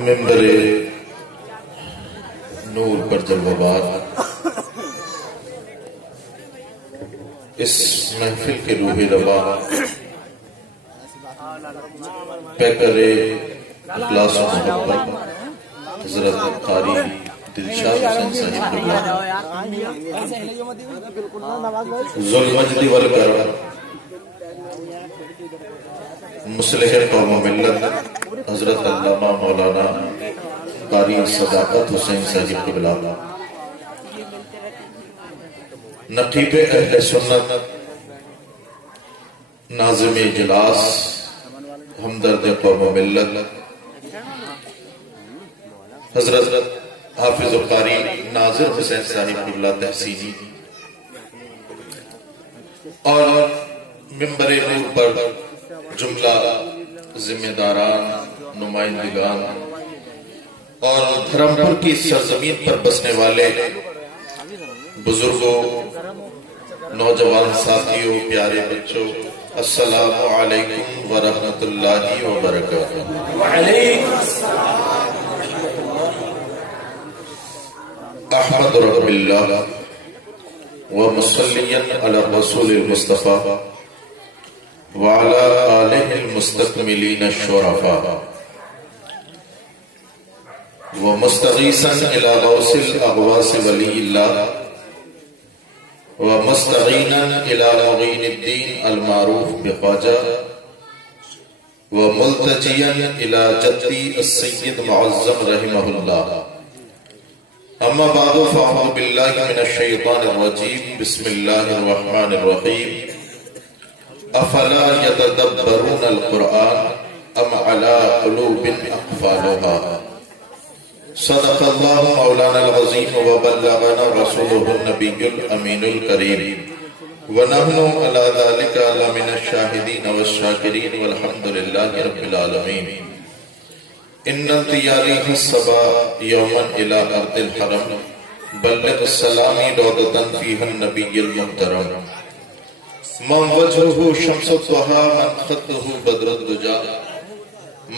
ممبر نور پر جلوہ بار اس محفل کے روح روا پیکر اخلاص و محبت حضرت قاری دلشاد حسین صاحب ذو المجد والکرم مصلح قوم و ملت حضرت علامہ مولانا قاری صداقت حسین صاحب قبلہ نقیب اہل سنت ناظم اجلاس ہمدرد قوم و ملت حضرت حافظ و قاری ناظر حسین صاحب قبلہ تحسینی اور ممبر نور پر جملہ ذمہ داران نمائندگان اور دھرمپور کی سرزمین پر بسنے والے بزرگوں نوجوان ساتھیوں پیارے بچوں السلام علیکم ورحمۃ اللہ وبرکاتہ وعلیکم السلام احمد رب اللہ ومصلیا علی الرسول المصطفى وعلى آلہ المستکملین الشرفاء ومستغیثا الى غوث الاغواث ولی اللہ ومستعینا الى مغین الدین المعروف بخواجہ وملتجیا الى جدی السید معظم رحمہ اللہ اما بعد فاعوذ باللہ من الشیطان الرجیم بسم اللہ الرحمن الرحیم افلا يتدبرون القرآن ام على قلوب اقفالها صدق اللہ مولانا العظیم وبلغنا رسولہ النبی الامین الکریم ونحن على ذلك لمن الشاہدین والشاکرین والحمد للہ رب العالمین ان انتیاریہ الصبا یوما الى ارض الحرم بلغ السلامی روضتا فیہا النبی المحترم من وجهه شمس الضحى من خطه بدر الدجى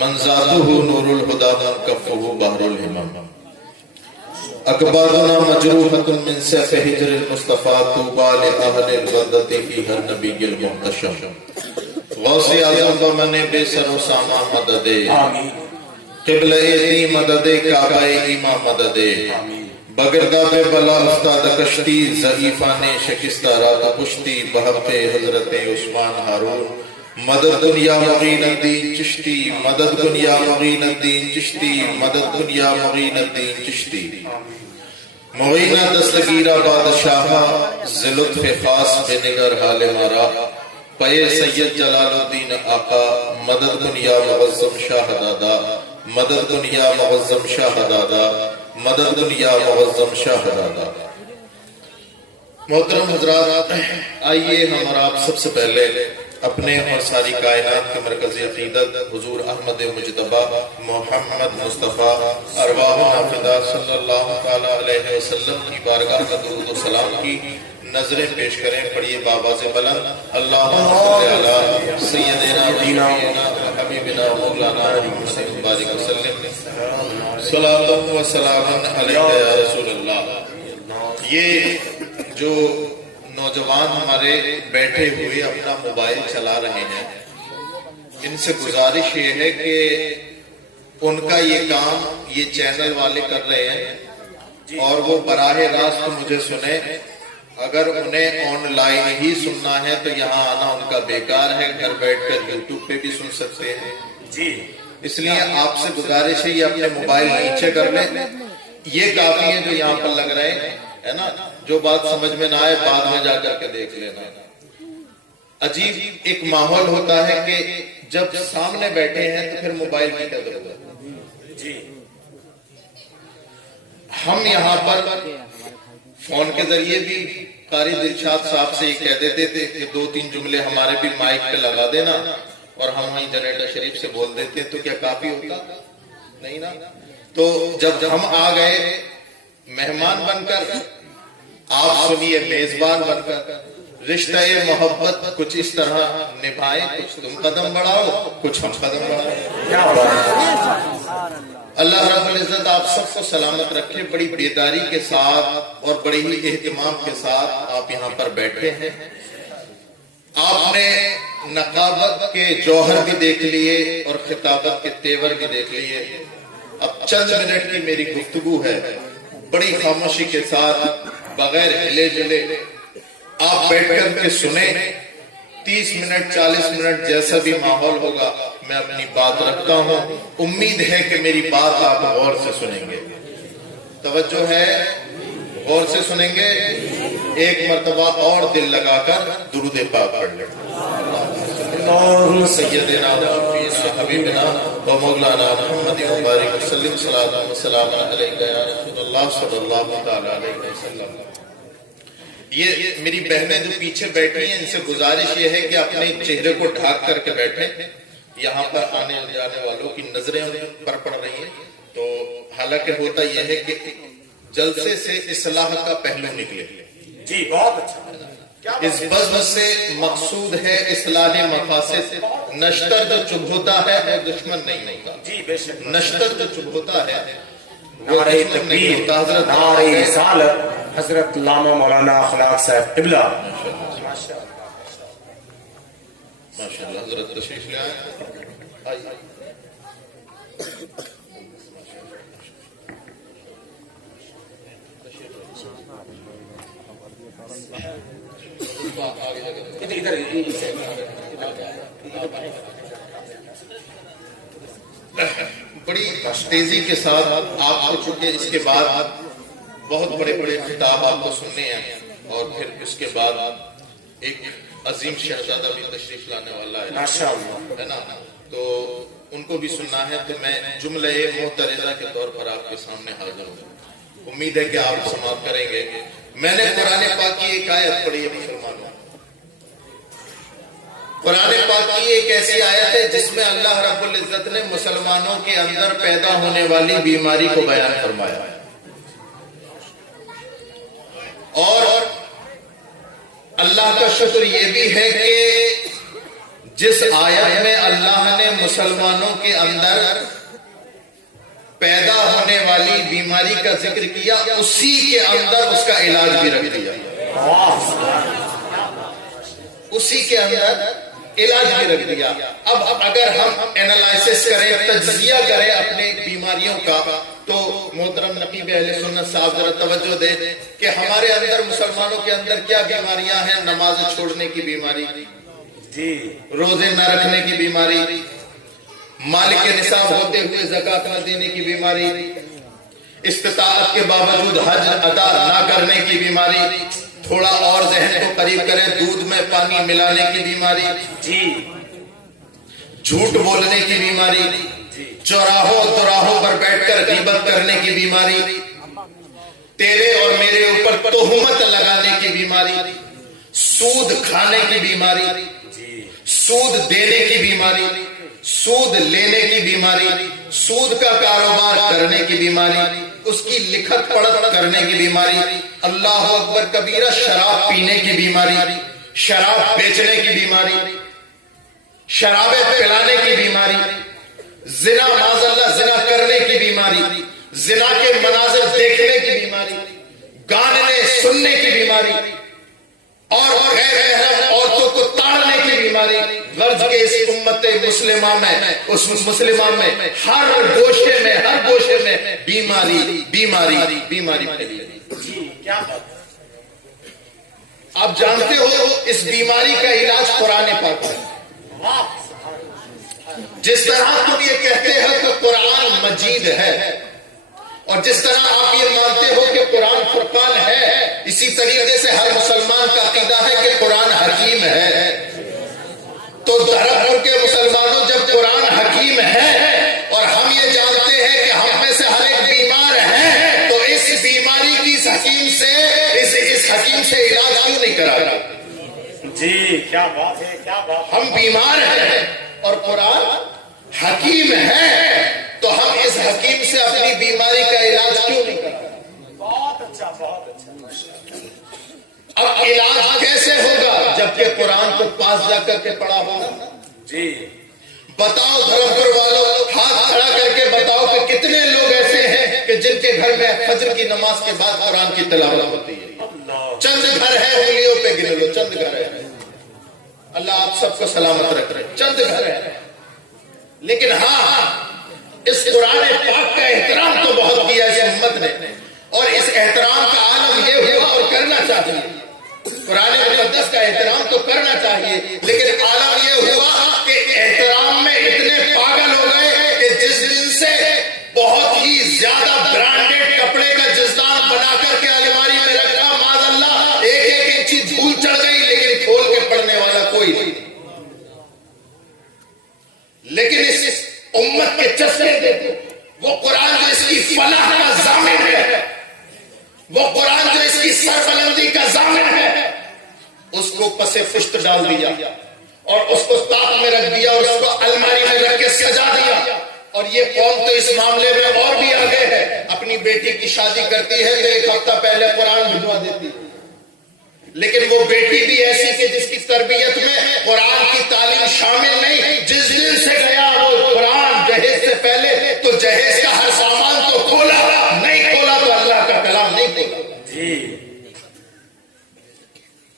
من ذاته نور الهدى من كفه بحر الهمم اکبادنا مجروحة من سیف حجر المصطفى طوبى لأهل البلدة فيها النبي المحتشم غوث اعظم بمن بے سر و ساما مدد قبلہ دی مدد کعبہ ایمہ مدد بگرداب بلا افتاد کشتی ضعیفان شکستہ رات پشتی بحق حضرت عثمان ہارون مدد دنیا مغین الدین چشتی مدد دنیا مغین الدین چشتی مدد دنیا مغین الدین چشتی مغینہ دستگیرہ بادشاہا ذلطف خاص بے نگر حال مارا پے سید جلال الدین آقا مدد دنیا معظم شاہ دادا مدد دنیا معظم شاہ دادا مدد دنیا معظم شاہ دادا محترم حضرات آئیے ہم اور آپ سب سے پہلے اپنے اور ساری کائنات کے مرکزی عقیدت حضور احمد مجتبی محمد مصطفیٰ ارواحنا فدا صلی اللہ علیہ وسلم کی بارگاہ کا درود و سلام کی نظریں پیش کریں پڑھیے بآواز بلند اللہم صلی علی سیدنا حبیبنا مولانا محمد بارک وسلم صلاۃ و سلام علیہ یا رسول اللہ۔ یہ جو نوجوان ہمارے بیٹھے ہوئے اپنا موبائل چلا رہے ہیں ان سے گزارش یہ ہے کہ ان کا یہ کام یہ چینل والے کر رہے ہیں اور وہ براہ راست مجھے سنیں، اگر انہیں آن لائن ہی سننا ہے تو یہاں آنا ان کا بیکار ہے، گھر بیٹھ کر یوٹیوب پہ بھی سن سکتے ہیں جی۔ اس لیے آپ سے گزارش ہے یہ اپنے موبائل نیچے کر لیں، یہ کافی ہے جو یہاں پر لگ رہے ہیں ہے نا، جو بات سمجھ میں نہ آئے بعد میں جا کر کے دیکھ لینا۔ عجیب ایک ماحول ہوتا ہے کہ جب سامنے بیٹھے ہیں تو پھر موبائل کی کیا ضرورت ہے جی۔ ہم یہاں پر فون کے ذریعے بھی قاری دلشاد صاحب سے یہ کہہ دیتے تھے کہ 2-3 جملے ہمارے بھی مائک پہ لگا دینا اور ہم وہیں جنریٹر شریف سے بول دیتے تو کیا کافی ہوتا نہیں نا؟ تو جب ہم آ گئے مہمان بن کر، آپ سنیے میزبان بن کر، رشتہ محبت کچھ اس طرح نبھائیں، کچھ تم قدم بڑھاؤ کچھ ہم قدم بڑھائیں۔ اللہ رب العزت آپ سب کو سلامت رکھے. بڑی بیداری کے ساتھ اور بڑے ہی اہتمام کے ساتھ آپ یہاں پر بیٹھے ہیں. آپ نے نقابت کے جوہر بھی دیکھ لیے اور خطابت کے تیور بھی دیکھ لیے. اب چند منٹ کی میری گفتگو ہے. بڑی خاموشی کے ساتھ بغیر ہلے جلے آپ بیٹھ کر کے سنیں. 30 منٹ 40 منٹ جیسا بھی ماحول ہوگا میں اپنی بات رکھتا ہوں. امید ہے کہ میری بات آپ غور سے سنیں گے. توجہ ہے؟ غور سے سنیں گے. ایک مرتبہ اور دل لگا کر درود پاک پڑھ لیں. اللہم سیدنا و حبیبنا و مولانا محمد مبارک وسلم صلاۃ و سلام علیک یا رسول اللہ صلی اللہ تعالی علیہ وسلم. یہ میری بہنیں جو پیچھے بیٹھی ہیں ان سے گزارش یہ ہے کہ اپنے چہرے کو ڈھانک کر کے بیٹھیں. یہاں پر آنے جانے والوں کی نظریں پر پڑ رہی ہیں. تو حالانکہ ہوتا یہ ہے کہ جلسے سے اصلاح کا پہلو نکلے. جی بہت اچھا. اس بزم سے مقصود ہے اصلاح مقاصد. نشتر جو چب ہوتا ہے وہ دشمن نہیں ہوتا. جی بے شک. نشتر جو چب ہوتا ہے نعرہ تکبیر، نعرہ رسالت، حضرت علامہ مولانا اخلاق صاحب قبلہ. ماشاءاللہ. حضرت تشریف لے آئیں. بڑی تیزی کے ساتھ آپ کو چکے اس کے بعد بہت بڑے بڑے خطاب آپ کو سننے ہیں اور پھر اس کے بعد ایک عظیم شہزادہ بھی تشریف لانے والا ہے ماشاءاللہ، ہے نا. تو ان کو بھی سننا ہے. تو میں جملہ معترضہ کے طور پر آپ کے سامنے حاضر ہوں. امید ہے کہ آپ سماعت کریں گے. میں نے قرآن پاک کی ایک آیت پڑھی ہے مسلمانوں. قرآن پاک کی ایک ایسی آیت ہے جس میں اللہ رب العزت نے مسلمانوں کے اندر پیدا ہونے والی بیماری کو بیان فرمایا. اور اللہ کا شکر یہ بھی ہے کہ جس آیت میں اللہ نے مسلمانوں کے اندر پیدا ہونے والی بیماری کا ذکر کیا اسی کے اندر اس کا علاج بھی رکھ دیا. اسی کے اندر علاج بھی رکھ دیا. اب اگر ہم اینالائسس کریں، تجزیہ کریں اپنے بیماریوں کا، تو محترم نقیب اہل سنت صاحب ذرا توجہ دیں کہ ہمارے اندر مسلمانوں کے اندر کیا بیماریاں ہیں. نماز چھوڑنے کی بیماری، جی روزے نہ رکھنے کی بیماری، مال کے نصاب ہوتے ہوئے زکوٰۃ نہ دینے کی بیماری، استطاعت کے باوجود حج ادا نہ کرنے کی بیماری، تھوڑا اور ذہن کو قریب کریں دودھ میں پانی ملانے کی بیماری، جی جھوٹ بولنے کی بیماری، چوراہوں پر بیٹھ کر غیبت کرنے کی بیماری، تیرے اور میرے اوپر تہمت لگانے کی بیماری، سود کھانے کی بیماری، سود دینے کی بیماری، سود لینے کی بیماری، سود کا کاروبار کرنے کی بیماری، اس کی لکھت پڑھت کرنے کی بیماری، اللہ اکبر کبیرہ شراب پینے کی بیماری، شراب بیچنے کی بیماری، شرابیں پلانے کی بیماری، زنا معاذ اللہ زنا کرنے کی بیماری، زنا کے مناظر دیکھنے کی بیماری، گانے سننے کی بیماری، اور غیر محرم عورتوں کو تاڑنے کی بیماری. غرض کے اس امت مسلمہ میں ہر گوشے میں بیماری پھیلی. آپ جانتے ہو اس بیماری کا علاج قرآن پاک ہے. جس طرح تم یہ کہتے ہو کہ قرآن مجید ہے اور جس طرح آپ یہ مانتے ہو کہ قرآن فرقان ہے، اسی طریقے سے ہر مسلمان کا عقیدہ ہے کہ قرآن حکیم ہے. تو دھرمپور کے مسلمانوں جب قرآن حکیم ہے اور ہم یہ جانتے ہیں کہ ہم میں سے ہر ایک بیمار ہے، تو اس بیماری کی اس حکیم سے علاج کیوں نہیں کرا رہا؟ جی کیا بات ہے، کیا بات. ہم بیمار ہیں اور قرآن حکیم ہے، تو ہم اس حکیم سے اپنی بیماری کا علاج کیوں نہیں کرا؟ بہت اچھا، بہت اچھا. اب علاج کیسے ہوگا جبکہ قرآن کو پاس جا کر کے پڑھا ہوگا؟ جی بتاؤ دھرمپور والوں، ہاتھ کھڑا کر کے بتاؤ کہ کتنے لوگ گھر میں فجر کی نماز کے بعد قرآن کی تلاوت ہوتی ہے. چند گھر ہے, انگلیوں پہ گن لو, چند گھر ہے. اللہ آپ سب کو سلامت رکھ رہے, چند گھر ہے. لیکن ہاں, اس قرآن پاک کا احترام تو بہت کیا اس امت نے, اور اس احترام کا عالم یہ ہوا اور کرنا چاہیے. قرآن مقدس کا احترام تو کرنا چاہیے, لیکن عالم یہ ہوا کہ احترام میں اتنے پاگل ہو گئے کہ جس دن سے بہت ہی زیادہ برانڈیڈ کپڑے کا جزدان بنا کر کے الماری میں رکھا, معاذ اللہ ایک انچی دھول چڑھ گئی, لیکن کھول کے پڑھنے والا کوئی نہیں. لیکن اس امت کے چشمے دیکھو, وہ قرآن جو اس کی فلاح کا ضامن ہے, وہ قرآن جو اس کی سربلندی کا ضامن ہے, اس کو پس پشت ڈال دیا اور اس کو طاق میں رکھ دیا اور اس کو الماری میں رکھ کے سجا دیا. اور یہ قوم تو اس معاملے میں اور بھی آگے ہے. اپنی بیٹی کی شادی کرتی ہے تو ایک ہفتہ پہلے قرآن بھجوا دیتی ہے, لیکن وہ بیٹی بھی ایسی کہ جس کی تربیت میں قرآن کی تعلیم شامل نہیں. جس دن سے گیا وہ قرآن جہیز سے پہلے تو جہیز کا ہر سامان تو کھولا, نہیں کھولا تو اللہ کا کلام نہیں کھولا,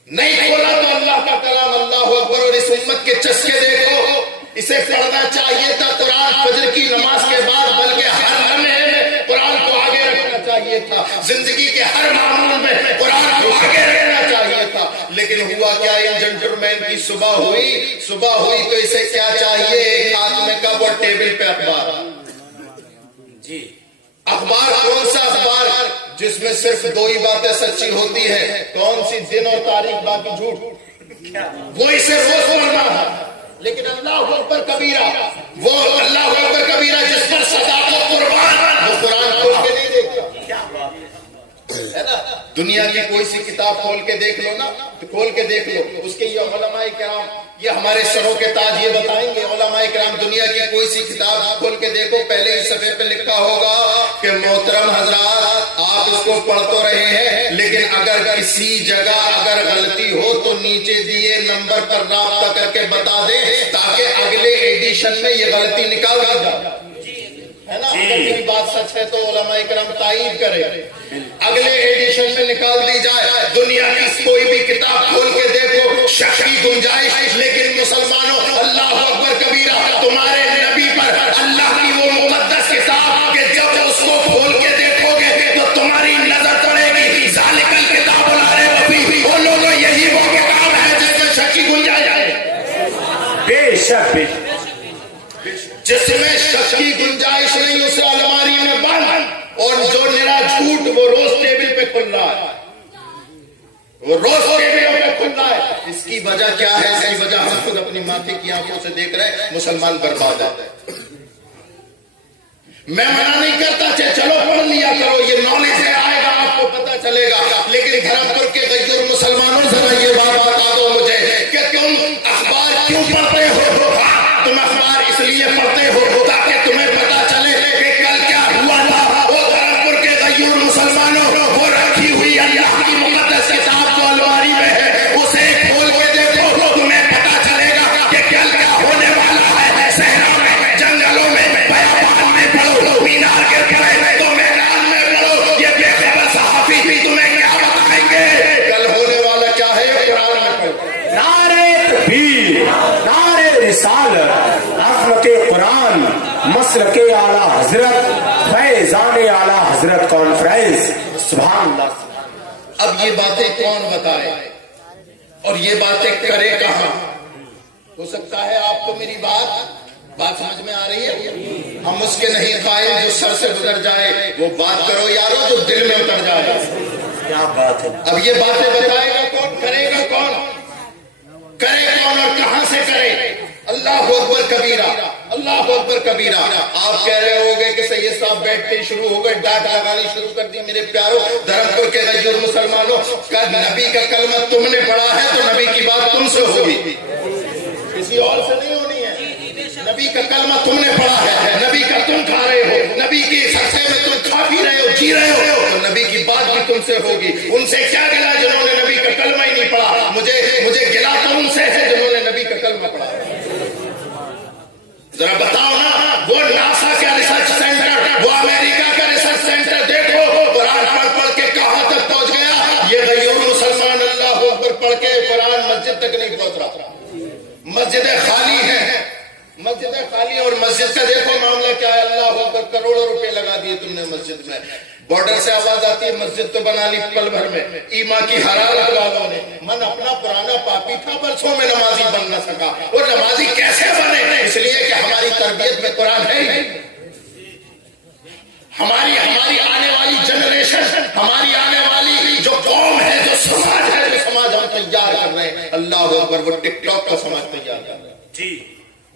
نہیں کھولا تو اللہ کا کلام. اللہ اکبر. اور اس امت کے چسکے دیکھو, اسے پڑھنا چاہیے تھا قرآن فجر کی نماز کے بعد, بلکہ ہر لمحے میں قرآن کو آگے رکھنا چاہیے تھا, زندگی کے ہر معمول میں قرآن کو آگے رکھنا چاہیے تھا. لیکن ہوا کیا, ان جنٹلمین کی صبح ہوئی تو اسے کیا چاہیے, ایک ہاتھ میں کب اور ٹیبل پہ اخبار. جی اخبار, کون سا اخبار جس میں صرف دو ہی باتیں سچی ہوتی ہیں, کون سی, دن اور تاریخ, باقی جھوٹ. وہ اسے روز پڑھنا ہے. لیکن اللہ اکبر کبیرہ, وہ اللہ اکبر کبیرہ جس پر صداقت قربان, وہ قرآن کھول کے نہیں دیکھتا ہے نا. دنیا کی کوئی سی کتاب کھول کے دیکھ لو نا, کھول کے دیکھ لو, اس کے یہ علماء کرام, یہ ہمارے سروں کے تاج یہ بتائیں گے, علماء کرام دنیا کی کوئی سی کتاب کھول کے دیکھو, پہلے ہی صفحے پہ لکھا ہوگا کہ محترم حضرات آپ اس کو پڑھ تو رہے ہیں, لیکن اگر کسی جگہ اگر غلطی ہو تو نیچے دیے نمبر پر رابطہ کر کے بتا دیں تاکہ اگلے ایڈیشن میں یہ غلطی نکال دی جائے, ہے نا. اگر میری بات سچ ہے تو علماء کرام تائید کرے, اگلے ایڈیشن میں نکال دی جائے. دنیا کی کوئی بھی کتاب کھول کے دیکھو, شک کی گنجائش, لیکن مسلمانوں اللہ اکبر کبیرہ, تمہارے نبی پر اللہ کی وہ مقدس کتاب کہ جب اس کو کھول کے دیکھو گے تو تمہاری نظر پڑے گی, ذالک الکتاب لا ریب فیہ, وہ لوگوں یہی وہ کتاب ہے جس میں شک کی گنجائش ہے. بے شک, جس میں شک کی گنجائش نہیں اسے الماری میں بند, اور جو نرا جھوٹ وہ روز ٹیبل پہ کھل رہا ہے, وہ روز ٹیبل پہ کھل رہا ہے. اس کی وجہ کیا ہے, اس کی وجہ ہم خود اپنی ماتھے کی آنکھوں سے دیکھ رہے ہیں, مسلمان برباد ہے. میں منع نہیں کرتا چلو پڑھ لیا کرو, یہ نالج آئے گا آپ کو پتا چلے گا, لیکن دھرم پور کے غیور مسلمانوں ذرا یہ بات بتا دو مجھے کہ تم اخبار کیوں پڑھتے ہو. تم اخبار اس لیے پڑھتے ہو تاکہ تمہیں پتا چلے کہ کل کیا ہوا تھا. وہ دھرم پور کے غیور مسلمانوں, وہ رکھی ہوئی اللہ کی مقدس کتاب جو الماری میں ہے, اسے کھول کے دیکھو, تمہیں پتا چلے گا کہ کل کیا ہونے والا ہے. صحرا میں, جنگلوں میں, بیابان میں پڑھو, مینار کے کرے تو میدان میں پڑھو, یہ بے خبر صحافی بھی تمہیں کیا بتائیں گے کل ہونے والا کیا ہے. قرآن میں پڑھو. نعرے تکبیر, نعرے رسالت, عظمت قرآن, مسلک اعلی حضرت, فیضان اعلی حضرت کانفرنس. سبحان اللہ. اب یہ باتیں کون بتائے اور یہ باتیں کرے کہاں؟ ہو سکتا ہے آپ کو میری بات سمجھ میں آ رہی ہے. ہم اس کے نہیں قائل جو سر سے گزر جائے, وہ بات کرو یارو جو دل میں اتر جائے. کیا بات ہے. اب یہ باتیں بتائے گا کون, کرے گا کون, کرے کون اور کہاں سے کرے. اللہ اکبر کبیرہ, اللہ اکبر کبیرہ. آپ کہہ رہے ہوگے کہ سید صاحب بیٹھتے شروع ہو گئے, ڈانٹ لگانی شروع کر دی. میرے پیاروں, دھرم پور کے غیور مسلمانوں, نبی کا کلمہ تم نے پڑھا ہے تو نبی کی بات تم سے ہوگی, کسی اور سے نہیں ہونی ہے. نبی کا کلمہ تم نے پڑھا ہے, نبی کا تم کھا رہے ہو, نبی کے سرسے میں تم کھا پی رہے ہو, جی رہے ہو, تو نبی کی بات بھی تم سے ہوگی. ان سے کیا گلا جنہوں نے نبی کا کلمہ ہی نہیں پڑھا. مجھے گلا تو ان سے ہے جنہوں نے نبی کا کلمہ پڑھا. ذرا بتاؤ نا, وہ ناسا کا ریسرچ سینٹر, وہ امریکہ کا ریسرچ سینٹر دیکھو, مسجدیں خالی ہیں، مسجدیں خالی ہیں، اور مسجد کا دیکھو معاملہ کیا ہے، اللہ اکبر، کروڑوں روپے لگا دیے تم نے مسجد میں، بارڈر سے آواز آتی ہے مسجد تو بنا لی پل بھر میں، ایما کی حرارت والوں نے، من اپنا پرانا پاپی تھا برسوں میں نمازی بن نہ سکا، اور نمازی کیسے بنے؟ اس لیے کہ ہماری تربیت میں قرآن ہے ہی، ہماری آنے والی جنریشن، ہماری آنے والی جو قوم ہے، جو سماج ہے، جو سماج ہم تیار کر رہے ہیں، اللہ اکبر، وہ ٹک ٹاک کا سماج تیار کر رہے ہیں جی،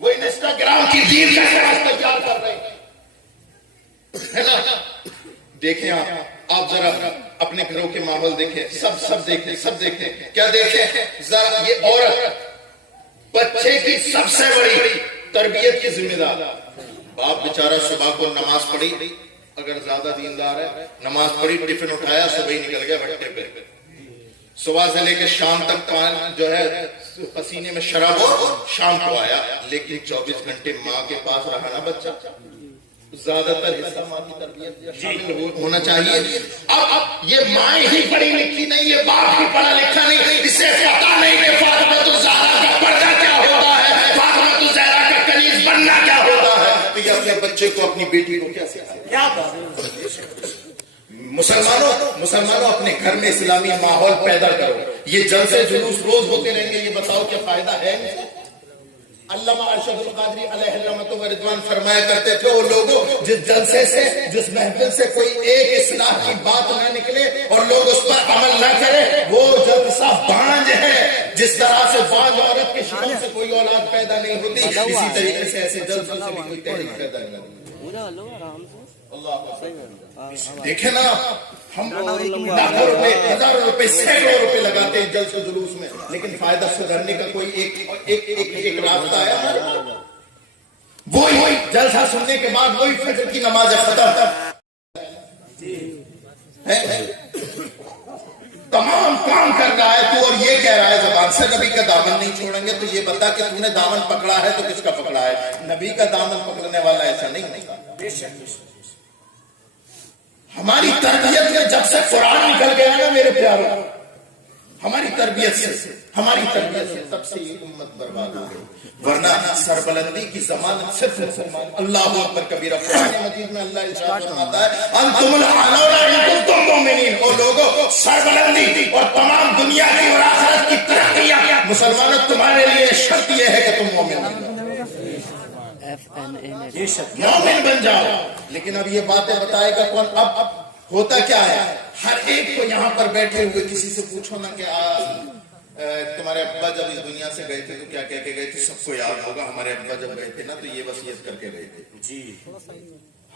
وہ انسٹاگرام کی دین کا سماج تیار کر رہے ہیں، ہے نا؟ دیکھیں آپ ذرا اپنے گھروں کے ماحول دیکھیں، سب دیکھیں، کیا دیکھیں؟ ذرا یہ عورت بچے کی سب سے بڑی تربیت کی ذمہ دار، باپ بیچارہ صبح کو نماز پڑھی، اگر زیادہ دیندار ہے، نماز پڑھی، ٹفن اٹھایا، صبح ہی نکل گیا بھٹے پہ، صبح سے لے کے شام تک جو ہے پسینے میں شراب ہو، شام کو آیا، لیکن 24 گھنٹے ماں کے پاس رہا نا بچہ، زیادہ تر حصہ ماں کی تربیت شامل ہونا چاہیے۔ اب یہ ماں ہی پڑھی لکھی نہیں، یہ باپ ہی پڑھا لکھا نہیں، اسے پتا نہیں کہ فاطمہ الزہرا کا پردہ کیا ہوتا ہے، فاطمہ الزہرا کا کنیز بننا کیا ہوتا ہے، تو یہ اپنے بچے کو، اپنی بیٹی کو کیا سکھائے؟ مسلمانوں اپنے گھر میں اسلامی ماحول پیدا کرو، یہ جلسے جلوس روز ہوتے رہیں گے، یہ بتاؤ کیا فائدہ ہے؟ علامہ ارشد القادری علیہ رحمۃ و رضوان فرمایا کرتے تھے، وہ لوگوں جس جلسے سے، جس محفل سے کوئی ایک اصلاح کی بات نہ نکلے اور لوگ اس پر عمل نہ کرے، وہ جلسہ بانج ہے۔ جس طرح سے بانج عورت کے شکم سے کوئی اولاد پیدا نہیں ہوتی، اسی طریقے سے ایسے جلسوں سے بھی کوئی تحریک پیدا نہیں ہوتی۔ دیکھیں نا، ہم لاکھوں روپے، ہزاروں روپے، سینکڑوں روپے لگاتے ہیں جلسے جلوس میں، لیکن فائدہ سدھرنے کا کوئی ایک راستہ ہے ہمارے پاس؟ وہی جلسہ سننے کے بعد وہی فجر کی نماز ختم، تمام کام کر رہا ہے تو، اور یہ کہہ رہا ہے زبان سے نبی کا دامن نہیں چھوڑیں گے، تو یہ بتا کہ تم نے دامن پکڑا ہے تو کس کا پکڑا ہے؟ نبی کا دامن پکڑنے والا ایسا نہیں ہوتا۔ ہماری تربیت میں جب سے قرآن نکل گیا نا میرے پیاروں، ہماری تربیت سے تب سے یہ امت برباد ہو گئی، ورنہ سربلندی کی ضمانت صرف مسلمان۔ اللہ اکبر کبیرہ، قرآن مجید میں اللہ ارشاد فرماتا ہے انتم الاعلون ان کنتم مؤمنین، اور لوگوں سربلندی اور تمام دنیا کی اور آخرت کی ترقیاں مسلمانوں تمہارے لیے شرط یہ ہے کہ تم مومن بن جاؤ، مومن بن جاؤ۔ لیکن اب یہ باتیں بتائے گا کون؟ اب ہوتا کیا ہے، ہر ایک کو یہاں پر بیٹھے ہوئے کسی سے پوچھو نا کہ تمہارے ابا جب اس دنیا سے گئے تھے تو کیا کہہ کے گئے تھے؟ سب کو یاد ہوگا، ہمارے ابا جب گئے تھے نا تو یہ وصیت کر کے گئے تھے جی،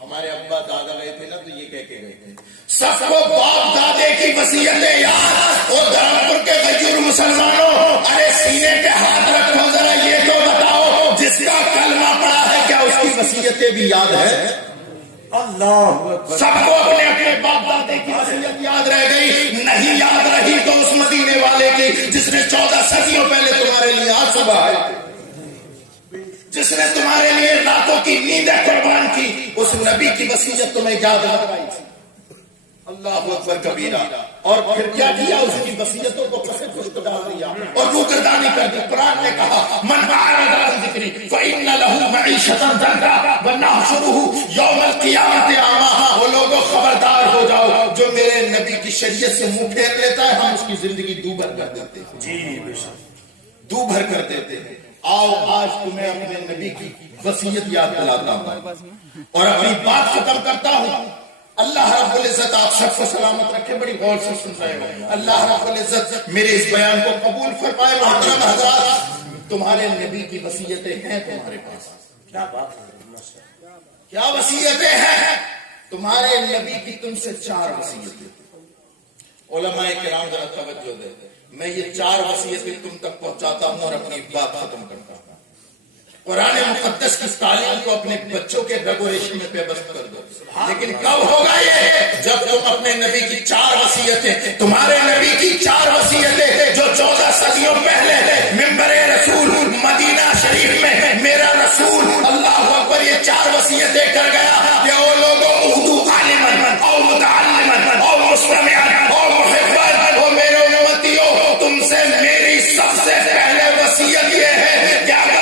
ہمارے ابا دادا گئے تھے نا تو یہ کہہ کے گئے تھے۔ سب کو باپ دادے کی وصیتیں یاد، اور دھرمپور کے غیور مسلمانوں، ارے سینے پہ ہاتھ رکھو ذرا، یہ تو بتاؤ جس کا کلمہ پڑا ہے کیا اس کی وصیتیں بھی یاد ہے؟ اللہ، سب کو اپنے اپنے باپ دادے کی وصیت یاد رہ گئی، نہیں یاد رہی تو اس مدینے والے کی جس نے 14 صدیوں پہلے تمہارے لیے آنسو بہائے، جس نے تمہارے لیے راتوں کی نیندیں قربان کی، اس نبی کی وصیت تمہیں یاد رکھائی تھی۔ اللہ اکبر کبیرہ، اور پھر کیا کیا؟ اس کی وصیتوں کو پھنسے پھسٹ ڈال دیا اور روگردانی کر دی۔ قرآن نے کہا من اعرض عن ذکری فإن له معیشة ضنکا ونحشره یوم القیامة اعمی، وہ لوگوں خبردار ہو جاؤ جو میرے نبی کی شریعت سے منہ پھیر لیتا ہے، ہم اس کی زندگی دو بھر کر دیتے ہیں جی، دو بھر کر دیتے ہیں۔ آؤ آج تمہیں اپنے نبی کی وصیت یاد دلاتا ہوں اور اپنی بات ختم کرتا ہوں۔ اللہ رب العزت آپ سب کو سلامت رکھے، بڑی غور سے سن رہے ہو، اللہ رب العزت میرے اس بیان کو قبول فرمائے۔ محترم حضرات، تمہارے نبی کی وصیتیں ہیں تمہارے پاس، کیا بات ہے، کیا وصیتیں ہیں تمہارے نبی کی؟ تم سے 4 وصیتیں۔ علماء کرام ذرا توجہ دے، میں یہ 4 وصیتیں تم تک پہنچاتا ہوں اور اپنی بات ختم کرتا ہوں۔ قرآن مقدس کی تعلیم کو اپنے بچوں کے رگ و ریشے میں پیوست کر دو، لیکن کب ہوگا یہ؟ جب تم اپنے نبی کی 4 وصیتیں، تمہارے نبی کی 4 وصیتیں جو 14 صدیوں پہلے منبر رسول مدینہ شریف میں میرا رسول اللہ اکبر یہ 4 وصیتیں کر گیا کہ او لوگوں اردو عالمن او متعلمن او مستمعن او محبن، او میرے امتیوں تم سے میری سب سے پہلے وصیت یہ ہے کہ اگر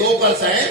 2%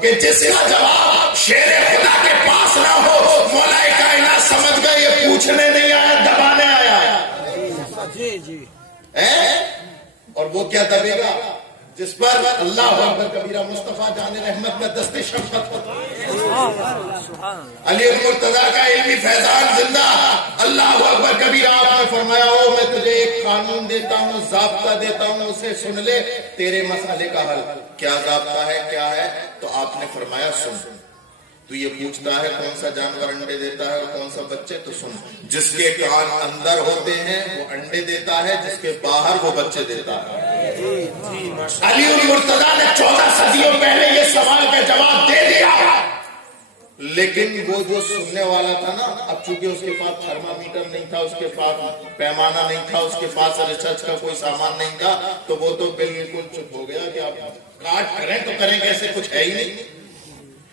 کہ جس کا جواب شیر خدا کے پاس نہ ہو مولا کائنات سمجھ گئے یہ پوچھنے نہیں آیا دبانے آیا جی جی اور وہ کیا دبے گا جس پر اللہ اکبر کبیرہ مصطفیٰ جان رحمت میں دست شفقت ہوتا علی المرتضیٰ کا علمی فیضان زندہ اللہ اکبر کبیرہ آپ نے فرمایا ہو میں تجھے ایک قانون دیتا ہوں ضابطہ دیتا ہوں اسے سن لے تیرے مسئلے کا حل کیا ضابطہ ہے کیا ہے تو آپ نے فرمایا سن تو یہ پوچھتا ہے کون سا جانور انڈے دیتا ہے اور کون سا بچے تو سن جس کے کان اندر ہوتے ہیں وہ انڈے دیتا ہے جس کے باہر وہ بچے دیتا ہے علی المرتضیٰ نے 14 صدیوں پہلے یہ سوال کا جواب دے دیا لیکن وہ جو سننے والا تھا نا اب چونکہ اس کے پاس تھرمامیٹر نہیں تھا اس کے پاس پیمانہ نہیں تھا اس کے پاس ریسرچ کا کوئی سامان نہیں تھا تو وہ تو بالکل چپ ہو گیا کہ آپ کاٹ کریں تو کریں کیسے کچھ ہے ہی نہیں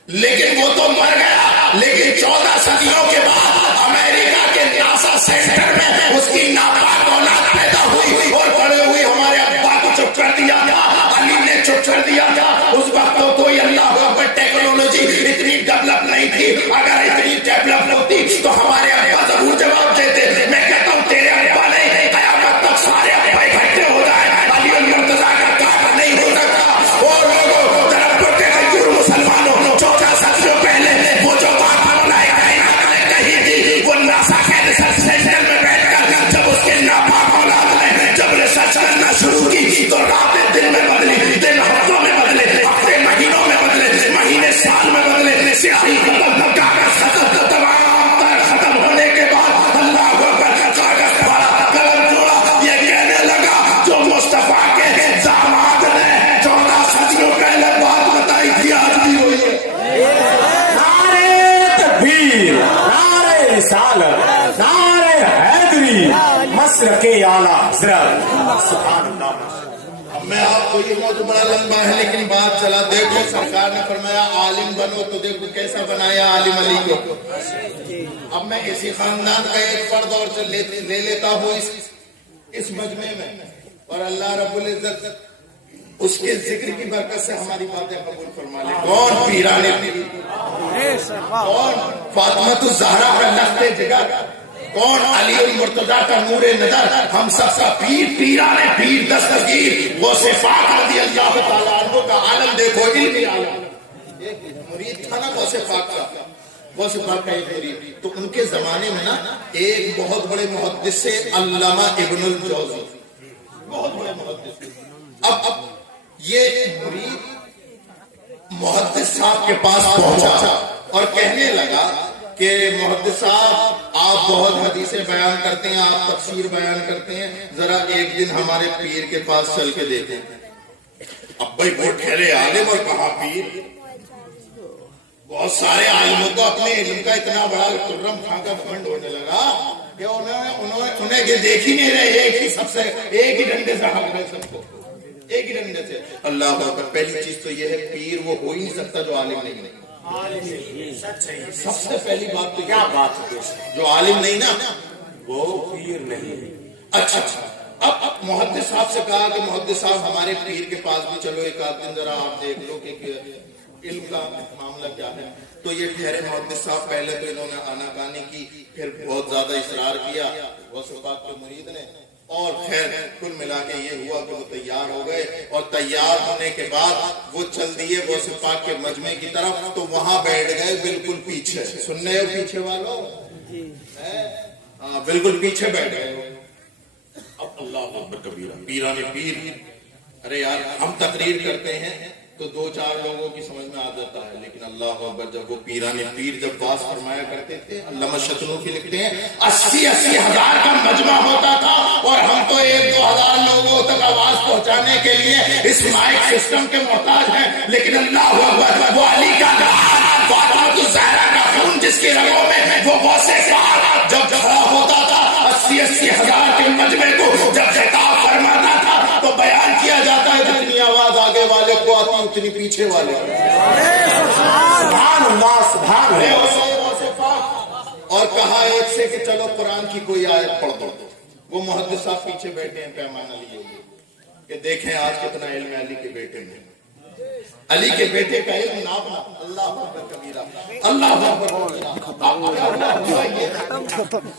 لیکن وہ تو مر گیا لیکن 14 صدیوں کے بعد امریکہ کے ناسا سینٹر میں اس کی ناپاک اولاد پیدا ہوئی اور پڑے ہوئی ہمارے ابا کو چپ کر دیا تھا علی نے چپ کر دیا تھا اس وقت تو کوئی اللہ اکبر ٹیکنالوجی اتنی ڈیولپ نہیں تھی اگر اتنی ڈیولپ ہوتی تو ہمارے ابا ضرور جواب دیتے میں کہتا ہوں تیرے ابا نہیں قیامت تک سارے ابا اکٹھے ہو جائے علی المرتضیٰ کا کام نہیں ہو سکتا اور لوگوں طرف کرتے ہیں مسلمانوں 14 صدیوں پہلے وہ جو بات کہی تھی وہ ناسا کے ریسرچ سینٹر میں بیٹھ کر جب اس کے ناپاک اولاد نے جب ریسرچ کرنا شروع کی تو راتیں دن میں بدلی دن ہفتوں میں بدلے ہفتے مہینوں میں بدلے مہینے سال میں بدلے سیاہی ختم کاغذ ختم تمام تر ختم ہونے کے بعد اللہ اکبر کاغذ پھاڑا قلم جوڑا یہ کہنے لگا جو مصطفیٰ کے داماد نے 14 صدیوں پہلے بات بتائی تھی آج بھی ہوئی ہے نعرے تکبیر نعرے رسالت نعرے حیدری مسلک اعلیٰ حضرت سبحان اللہ میں آپ کو یہ موضوع بڑا لمبا ہے لیکن بات چلا دیکھو سرکار نے فرمایا عالم بنو تو دیکھو کیسا بنایا عالم علی کو اب میں اسی خاندان کا ایک فرد اور لے لیتا ہوں اس مجمع میں اور اللہ رب العزت اس کے ذکر کی برکت سے ہماری باتیں قبول فرما لے کون پیرانے کون فاطمہ الزہرا کا لخت جگر کون علی المرتضیٰ کا نور نظر ہم سب کا پیر پیرانے پیر دستگیر وہ صفات رضی اللہ تعالیٰ عنہ کا عالم دیکھو علمی عالم ایک مرید تھا نا وہ صفات کا وہ صفات کا ایک مرید تو ان کے زمانے میں نا ایک بہت بڑے محدث سے علامہ ابن الجوزی بہت بڑے محدث اب یہ مرید محدث صاحب کے پاس پہنچا اور کہنے لگا کہ محدث صاحب آپ بہت حدیثیں بیان کرتے ہیں آپ تفسیر بیان کرتے ہیں ذرا ایک دن ہمارے پیر کے پاس چل کے دیتے ہیں اب بھائی وہ ٹھہرے عالم اور کہاں پیر بہت سارے عالموں کو اپنے علم کا اتنا بڑا ترم کھا کا فنڈ ہونے لگا کہ انہیں دیکھ ہی نہیں رہے ایک ہی سب سے ایک ہی ڈنڈے سے ہاک رہے سب کو ایک ہی ڈنڈے سے اللہ اکبر پہلی چیز تو یہ ہے پیر وہ ہو ہی نہیں سکتا جو عالم نہیں سب سے پہلی بات تو کیا بات ہے جو عالم نہیں نا وہ پیر نہیں اچھا اب محدث صاحب سے کہا کہ محدث صاحب ہمارے پیر کے پاس بھی چلو ایک آدھ دن ذرا آپ دیکھ لو کہ علم کا معاملہ کیا ہے تو یہ ٹھہرے محدث صاحب پہلے تو انہوں نے آناکانی کی پھر بہت زیادہ اصرار کیا غوث-ے-پاک کے مرید نے اور خیر کل ملا کے یہ ہوا کہ وہ تیار ہو گئے اور تیار ہونے کے بعد وہ چل دیے غوث-ے-پاک کے مجمع کی طرف تو وہاں بیٹھ گئے بالکل پیچھے سننے ہو پیچھے والوں بالکل پیچھے بیٹھ گئے اب اللہ اکبر کبیرہ پیرانے پیر ارے یار ہم تقریر کرتے ہیں تو 2-4 لوگوں کی سمجھ میں آ جاتا ہے لیکن اللہ اکبر جب وہ پیرانے پیر جب باز فرمایا کرتے تھے علامہ شتنوکی لکھتے ہیں 80 ہزار کا مجمع ہوتا تھا اور ہم تو 1-2 ہزار لوگوں تک آواز پہنچانے کے لیے اس مائک سسٹم کے محتاج ہیں لیکن اللہ اکبر وہ علی کا نام فاطمہ الزہرا کا خون جس کی رگوں میں وہ غوث پاک جب کھڑا ہوتا تھا 80 ہزار کے مجمع کو جب خطاب فرماتا تھا تو بیان کیا جاتا ہے جتنی آواز آگے والے کو آتی اتنی پیچھے والے سبحان اللہ سبحان اللہ اور کہا ایک سے کہ چلو قرآن کی کوئی آیت پڑھ دو وہ محدث صاحب پیچھے بیٹھے ہیں پیمانہ لیے ہوئے کہ دیکھیں آج کتنا علم علی کے بیٹے میں علی کے بیٹے کا علم ناپنا، اللہ اکبر کبیرہ، اللہ اکبر کبیرہ۔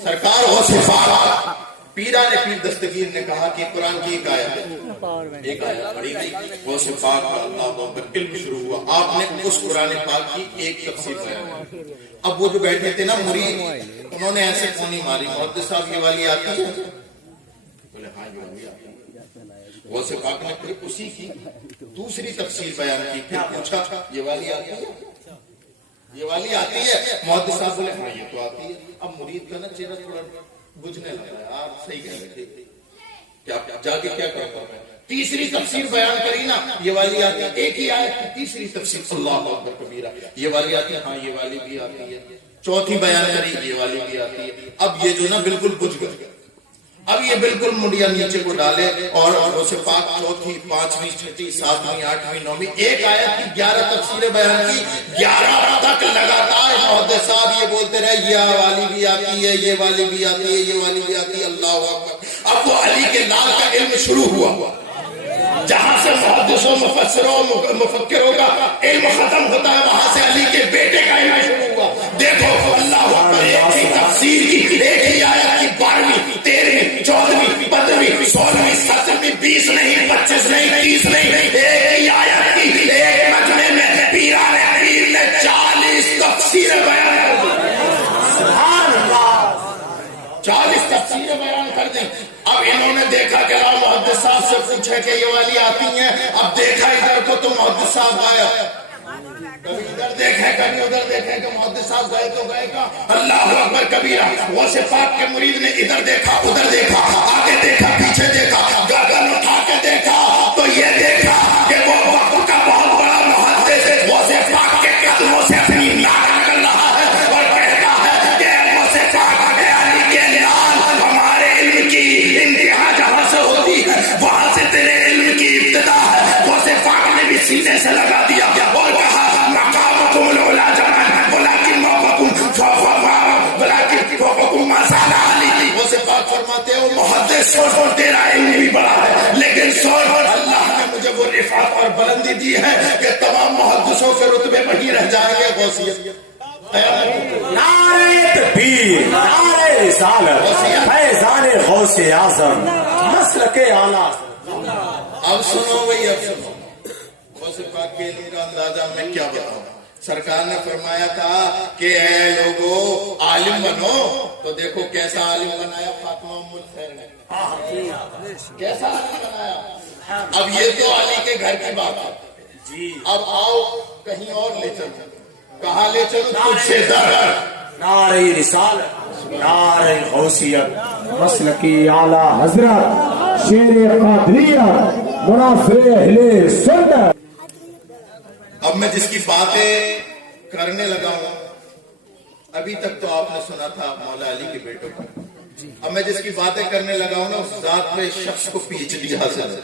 سرکار غوث پاک پیران پیر دستگیر نے کہا کہ قرآن کی ایک آیت پڑھی گئی، غوث پاک کا اللہ اکبر علم شروع ہوا، آپ نے اس قرآن پاک کی ایک تفسیر بیان کی۔ اب وہ جو بیٹھے تھے نا مرید، انہوں نے ایسے کونی ماری، محدث صاحب یہ والی آتی ہے؟ بولے ہاں یہ والی آتی ہے۔ غوث پاک نے پھر اسی کی دوسری تفسیر بیان کی، پھر پوچھا یہ والی آتی ہے؟ یہ والی آتی ہے؟ محدث صاحب بولے ہاں یہ تو آتی ہے۔ اب مرید کا نا چہرہ تھوڑا بجھنے لگا، یار صحیح کہہ رہے تھے، کیا جا کے کیا کرتا ہے؟ تیسری تفسیر بیان کری نا، یہ والی آتی ہے، ایک ہی آیت کی تیسری تفسیر، اللہ اکبر کبیرہ، یہ والی آتی ہے، ہاں یہ والی بھی آتی ہے۔ چوتھی بیان کری، یہ والی بھی آتی ہے۔ اب یہ جو نا بالکل بجھ گئے، اب یہ بالکل مڈیا نیچے کو ڈالے، اور غوث پاک چوتھی، پانچویں، چھٹی، ساتویں، آٹھویں، نویں، ایک آیت کی 11 تفسیریں بیان کی، 11 تک لگاتار محدث صاحب یہ بولتے رہے یہ والی بھی آتی ہے، یہ والی بھی آتی ہے، یہ والی بھی آتی ہے، اللہ اکبر۔ اب وہ علی کے لال کا علم شروع ہوا، جہاں سے محدثوں، مفسروں، مفکروں کا علم ختم ہوتا ہے، وہاں سے علی کے بیٹے کا علم شروع ہوا۔ دیکھو اللہ اکبر، ایک ہی تفسیر کی، ایک ہی آیت کی 12ویں، 13ویں، 14ویں، 15ویں، 16ویں، 17ویں، 20 نہیں، 25 نہیں، 30 نہیں، ایک ہی آیت کی ایک مجمع میں پیران پیر نے 40 تفسیریں بیان کر دی۔ سبحان اللہ، 40 تفسیریں بیان کر دی۔ اب انہوں نے دیکھا کہ راہ محدث صاحب سے پوچھے کہ یہ والی آتی ہیں، اب دیکھا ادھر کو تو محدث صاحب آیا، کبھی ادھر دیکھے کبھی ادھر دیکھے کہ محدث صاحب گئے تو گئے کا، اللہ اکبر کبیرہ۔ غوث پاک کے مرید نے ادھر دیکھا، ادھر دیکھا، آگے دیکھا، پیچھے دیکھا، گردن اٹھا کے دیکھا تو یہ دیکھا کہ وہ وقت کا بہت بڑا محدث غوث پاک کے قدموں سے اپنی ناک نکل رہا ہے اور کہتا ہے کہ غوث پاک کے علی کے لال، ہمارے علم کی انتہا جہاں سے ہوتی ہے وہاں سے تیرے علم کی ابتدا ہے۔ غوث پاک نے بھی سینے سے لگا دیا اور کہا مقامکم العلا جمال ولکن فوقکم مسال علی۔ غوث پاک فرماتے ہو محدث سن، تیرا علم بھی بڑا ہے، لیکن سن اللہ نے مجھے وہ رفعت اور بلندی دی ہے کہ تمام محدثوں کے رتبے وہیں رہ جائیں گے۔ غوثیت نعرہ تکبیر، نعرہ رسالت، فیضان غوث اعظم، مسلک اعلیٰ۔ اب سنو بھائی، اب سنو غوث پاک کے علم کا اندازہ میں کیا بتاؤں۔ سرکار نے فرمایا تھا کہ اے لوگو عالم بنو، تو دیکھو کیسا عالم بنایا فاطمہ ام الخیر نے، کیسا عالم بنایا۔ اب یہ تو علی کے گھر کی بات ہے، اب آؤ کہیں اور لے چلو، کہاں لے چلو؟ تجھ سے در، نعرہ رسالت، نعرہ غوثیت، مسلکی اعلیٰ حضرت، شیر قادریت، مناصر اہل سنت۔ اب میں جس کی باتیں کرنے لگا ہوں، ابھی تک تو آپ نے سنا تھا مولا علی کے بیٹوں کا، اب میں جس کی باتیں کرنے لگا ہوں نا، اس ذات پہ شخص کو PhD حاصل ہے۔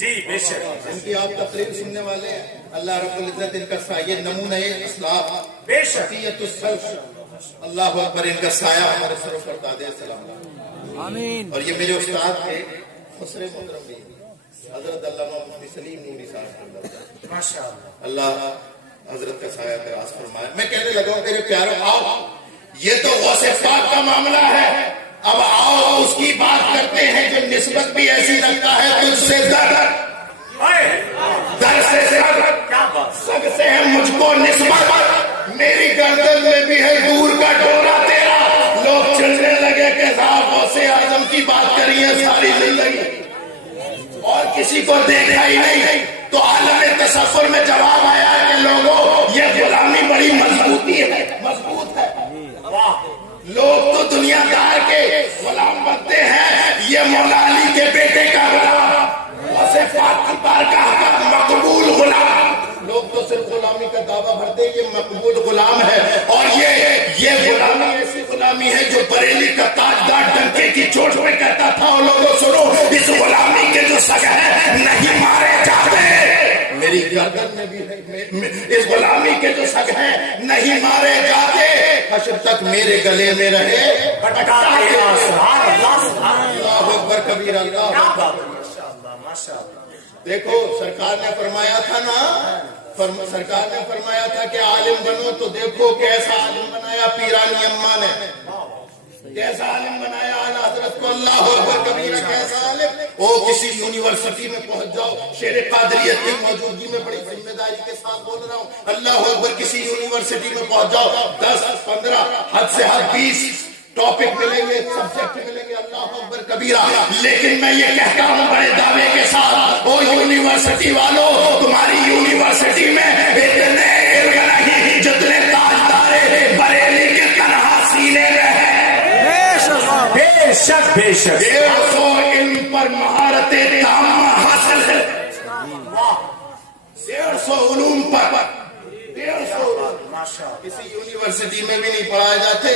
جی بے شک، ان کی آپ تقریر سننے والے ہیں، اللہ رب العزت ان کا سایہ نمونہ اسلام، بے شک، شفیعت السلف، اللہ اکبر، ان کا سایہ ہمارے سر پر دادے السلام۔ آمین۔ اور یہ میرے استاد تھے خسرے محترم بھی، حضرت علامہ مفتی سلیم نوری صاحب، ماشاءاللہ، اللہ حضرت کا سایہ تراز فرمایا۔ میں کہنے لگا ہوں میرے پیاروں، آؤ یہ تو غوث پاک کا معاملہ ہے، اب آؤ اس کی بات کرتے ہیں جو نسبت بھی ایسی رکھتا ہے تجھ سے در، در سے سگ سے ہے مجھ کو نسبت، میری گردن میں بھی ہے دور کا ڈورا تیرا۔ لوگ چلنے لگے کہ صاحب غوث اعظم کی بات کری ہے ساری زندگی اور کسی کو دیکھا ہی نہیں، تو عالم تصور میں جواب آیا کہ لوگوں یہ غلامی بڑی مضبوطی ہے، مضبوط ہے۔ لوگ تو دنیا دار کے غلام بنتے ہیں، یہ مولا علی کے بیٹے کا غلام، غوث پاک کی بارگاہ کا مقبول غلام۔ لوگ تو صرف غلامی کا دعویٰ بھرتے ہیں، یہ مقبول غلام ہے، اور یہ غلامی ایسی غلامی ہے جو بریلی کا تاجدار ڈنکے کی چوٹ پہ کہتا تھا، اور لوگوں سنو اس غلامی کے جو سگ ہیں نہیں مارے جاتے، میری گردن میں بھی ہے، اس غلامی کے جو سگ ہیں نہیں مارے جاتے، حشر تک میرے گلے میں رہے پٹکاتے ہیں۔ سبحان اللہ، اللہ اکبر کبیرہ، اللہ اکبر۔ ماشاءاللہ، ماشاءاللہ۔ دیکھو سرکار نے فرمایا تھا نا، سرکار نے فرمایا تھا کہ عالم بنو تو دیکھو کیسا عالم بنایا پیرانی اماں نے، کیسا عالم بنایا اعلیٰ حضرت کو، اللہ اکبر کبیرہ، کیسا عالم۔ او کسی یونیورسٹی میں پہنچ جاؤ، شیر قادریت کی موجودگی میں بڑی ذمہ داری کے ساتھ بول رہا ہوں، اللہ اکبر کسی یونیورسٹی میں پہنچ جاؤ، 10 15 حد سے حد 20 ٹاپک ملیں گے، سبجیکٹ ملیں گے، اللہ اکبر کبیرہ۔ لیکن میں یہ کہتا ہوں بڑے دعوے کے ساتھ، او یونیورسٹی والوں، تمہاری یونیورسٹی میں اتنے علم نہیں جتنے تاجدار بریلی کے تنہا سینے میں ہے۔ بے شک بے شک 150 علم پر مہارت تامہ حاصل ہے، 150 علوم پر، 150 کسی یونیورسٹی میں بھی نہیں پڑھائے جاتے،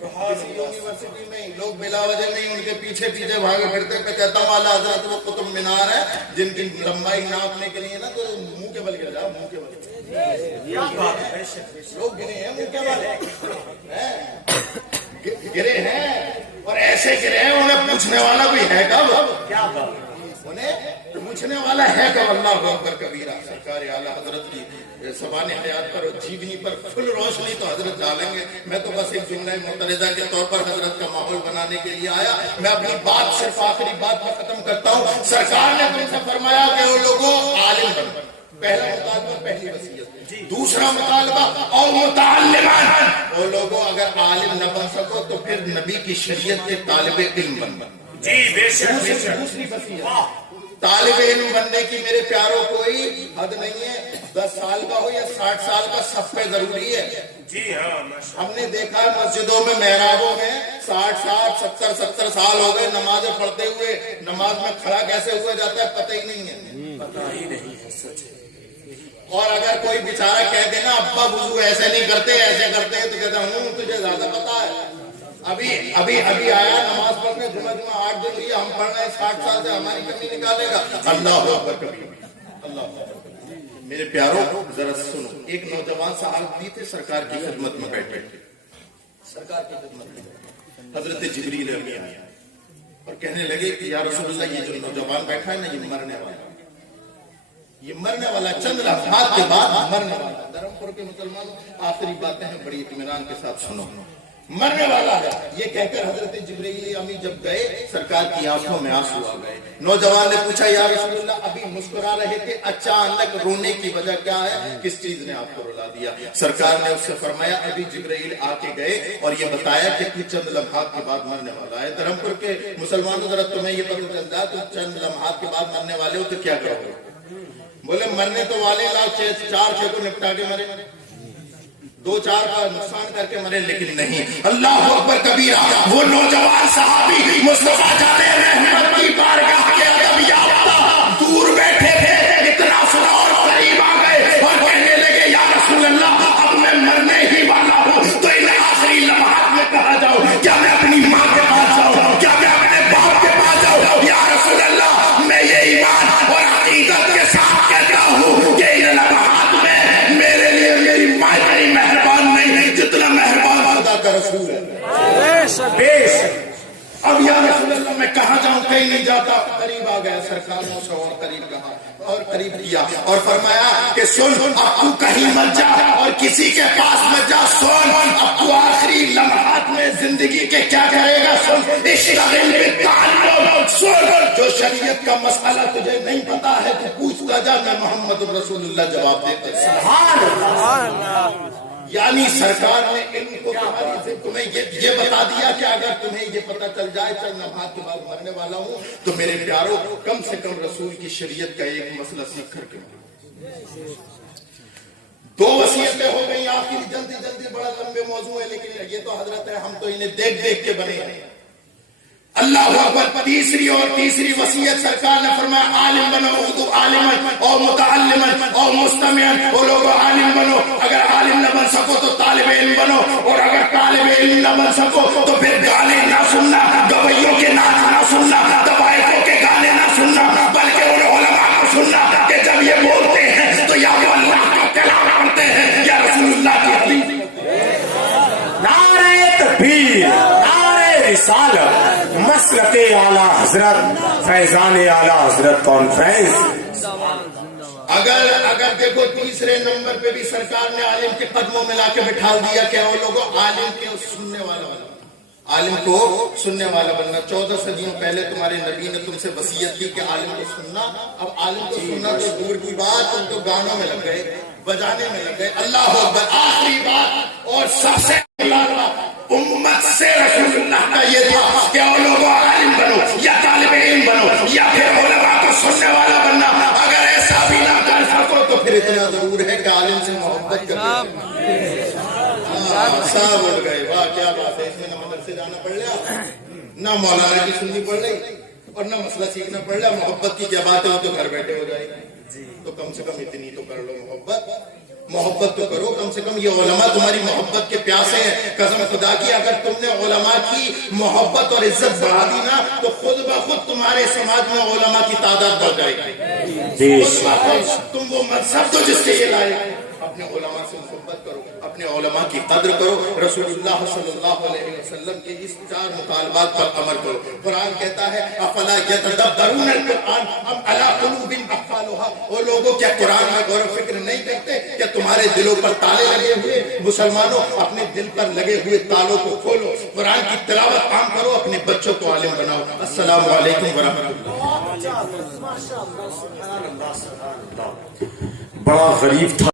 کسی یونیورسٹی میں لوگ بلا وجہ نہیں ان کے پیچھے پیچھے بھاگے پھرتے۔ میں کہتا ہوں اعلیٰ حضرت وہ قطب مینار ہے جن کی لمبائی ناپنے کے لیے نا تو منہ کے بل گر جاؤ، منہ کے بل لوگ گرے ہیں، منہ کے بل گرے ہیں، اور ایسے گرے ہیں انہیں پوچھنے والا بھی ہے کب، انہیں پوچھنے والا ہے کب، اللہ اکبر کبیرہ۔ سرکار اعلیٰ حضرت کی زبان حیات پر اور جیونی پر فل روشنی تو حضرت ڈالیں گے۔ میں تو بس ایک جملہ متحدہ کے طور پر حضرت کا ماحول بنانے کے لیے آیا۔ میں اپنی بات صرف آخری بات میں ختم کرتا ہوں۔ سرکار نے تم سے فرمایا کہ وہ لوگوں عالم بنو، پہلا مطالبہ، پہلی وصیت۔ دوسرا مطالبہ اور متعلمان، وہ لوگوں اگر عالم نہ بن سکو تو پھر نبی کی شریعت کے طالب علم بن۔ جی بے شک بے شک۔ دوسری وصیت، طالب علم بننے کی میرے پیاروں کوئی حد نہیں ہے، 10 سال کا ہو یا 60 سال کا، سب پہ ضروری ہے۔ جی ہاں، ہم نے دیکھا ہے مسجدوں میں محرابوں میں 60 70 سال ہو گئے نمازیں پڑھتے ہوئے، نماز میں کھڑا کیسے ہوا جاتا ہے پتہ ہی نہیں ہے، پتہ ہی نہیں ہے، سچ ہے۔ اور اگر کوئی بیچارہ کہہ دے نا ابا وضو ایسے نہیں کرتے ایسے کرتے ہیں تو کہتا ہوں تجھے زیادہ پتا ہے، ابھی آیا نماز پڑھنے، جمعہ 8 دن لیے ہم پڑھ رہے ہیں، 60 سال سے ہماری کمی نکالے گا، اللہ اکبر کبیر، اللہ اکبر۔ میرے پیاروں ذرا سنو، ایک نوجوان صاحب بھی تھے سرکار کی خدمت میں بیٹھے، سرکار کی خدمت میں حضرت جبریل امین آیا اور کہنے لگے کہ یا رسول اللہ یہ جو نوجوان بیٹھا ہے نا یہ مرنے والا ہے، یہ مرنے والا، چند لمحات کے بعد مرنے والا۔ دھرم پور کے مسلمانوں آخری باتیں ہیں، بڑی اطمینان کے ساتھ سنو، مرنے والا ہے۔ یہ کہہ کر حضرت جبرائیل امی جب گئے سرکار کی آنکھوں میں آنسو آ گئے۔ نوجوان نے پوچھا یا رسول اللہ ابھی مسکرا رہے تھے، اچانک رونے کی وجہ کیا ہے، کس چیز نے آپ کو رلا دیا؟ سرکار نے اس سے فرمایا ابھی جبرائیل آ کے گئے اور یہ بتایا کہ تو چند لمحات کے بعد مرنے والا ہے۔ دھرم پور کے مسلمانوں ذرا تمہیں یہ پتہ چلتا ہے تو چند لمحات کے بعد مرنے والے ہو تو کیا کرو گے؟ بولے مرنے تو والے لاؤ 4-6 کو نپٹا کے مرے، 2-4 کا نقصان کر کے مرے، لیکن نہیں۔ اللہ اکبر کبیرہ۔ وہ نوجوان صحابی مصطفیٰ جان رحمت کی بارگاہ کے ادب یافتہ دور بیٹھے تھے، اتنا سنا اور قریب آ گئے اور کہنے لگے یا رسول اللہ اب میں مرنے ہی والا ہوں تو ان آخری لمحات میں کہاں جاؤں؟ کیا میں اپنی ماں کے پاس جاؤں؟ کیا میں اپنے باپ کے پاس جاؤں؟ یا رسول اللہ میں یہ ایمان اور عقیدت کے ساتھ کہتا ہوں کہ ان لمحات میں میرے لیے میری ماں اتنی مہربان نہیں جتنا مہربان خدا کا رسول ہے۔ اب یا رسول اللہ میں کہاں جاؤں، کہیں نہیں جاتا۔ قریب آ گیا سرکار نے اسے اور قریب کہا اور قریب کیا اور فرمایا کہ سن اب تو کہیں مت جا اور کسی کے پاس مت جا، سن اب تو آخری لمحات میں زندگی کے کیا کرے گا، سن اشتغل بالتعلم، سن جو شریعت کا مسئلہ تجھے نہیں پتا ہے تو پوچھتا جا، میں محمد رسول اللہ جواب دیتے۔ سبحان اللہ۔ یعنی سرکار نے علم کو تمہیں یہ بتا دیا کہ اگر تمہیں یہ پتا چل جائے چند لمحات کے بعد مرنے والا ہوں تو میرے پیاروں کم سے کم رسول کی شریعت کا ایک مسئلہ سیکھ کر کے 2 وصیتیں ہو گئی آخری، جلدی بڑا لمبے موضوع ہے لیکن یہ تو حضرت ہے، ہم تو انہیں دیکھ کے بنے ہیں۔ اللہ اکبر۔ تیسری وصیت سرکار نے فرمایا عالم بنو، اردو عالمن اور متعلمن اور مستمعن، وہ لوگ عالم بنو، اگر عالم نہ بن سکو تو طالب علم بنو، اور اگر طالب علم نہ بن سکو تو پھر گانے نہ سننا، گویوں کے ناچ نہ سننا، طوائفوں کے گانے نہ سننا، بلکہ ان علماء کو سننا کہ جب یہ بولتے ہیں تو یا وہ اللہ کا کلام پڑھتے ہیں یا رسول اللہ کی حدیث۔ نعرہ تکبیر، نعرہ رسالت، مسلک اعلیٰ حضرت، فیضان اعلیٰ حضرت کانفرنس۔ اگر دیکھو تیسرے نمبر پہ بھی سرکار نے عالم کے قدموں میں لا کے بٹھا دیا کہ وہ لوگوں عالم کے سننے والا بننا، عالم کو سننے والا بننا۔ 14 صدیوں پہلے تمہارے نبی نے تم سے وصیت کی کہ عالم کو سننا، اب عالم کو سننا تو دور کی بات، تم تو گانوں میں لگ گئے، بجانے میں لگ گئے۔ اللہ اکبر۔ آخری بات اور سب سے امت سے رسول اللہ کا یہ تھا کہ وہ لوگوں عالم بنو یا طالب علم بنو یا پھر علماء کو سننے والا بننا۔ اگر ایسا بھی نہ کر سکو تو پھر اتنا ضرور ہے کہ عالم سے محبت کرو۔ صاحب اٹھ گئے، واہ کیا بات ہے، اس میں نہ مدرسے جانا پڑ رہا، نہ مولانا کی سننی پڑ رہی اور نہ مسئلہ سیکھنا پڑ رہا۔ محبت کی کیا بات ہے، وہ تو گھر بیٹھے ہو جائے گی۔ تو کم سے کم اتنی تو کر لو، محبت تو کرو کم سے کم۔ یہ علماء تمہاری محبت کے پیاسے ہیں، قسم خدا کی اگر تم نے علماء کی محبت اور عزت بڑھا دی نا تو خود بخود تمہارے سماج میں علماء کی تعداد بڑھ جائے گی۔ خود بخود تم وہ مذہب تو جس کے یہ لائے، اپنے علماء سے محبت کرو، اپنے علماء کی قدر کرو، رسول اللہ صلی اللہ علیہ وسلم کے اس 4 مطالبات پر عمل کرو۔ قرآن کہتا ہے افلا یتدبرون القرآن ام علی قلوب اقفالها، وہ لوگوں کیا قرآن میں غور و فکر نہیں کرتے؟ کیا تمہارے دلوں پر تالے لگے ہوئے؟ مسلمانوں اپنے دل پر لگے ہوئے تالوں کو کھولو، قرآن کی تلاوت عام کرو، اپنے بچوں کو عالم بناؤ۔ السلام علیکم ورحمۃ اللہ۔ بڑا غریب تھا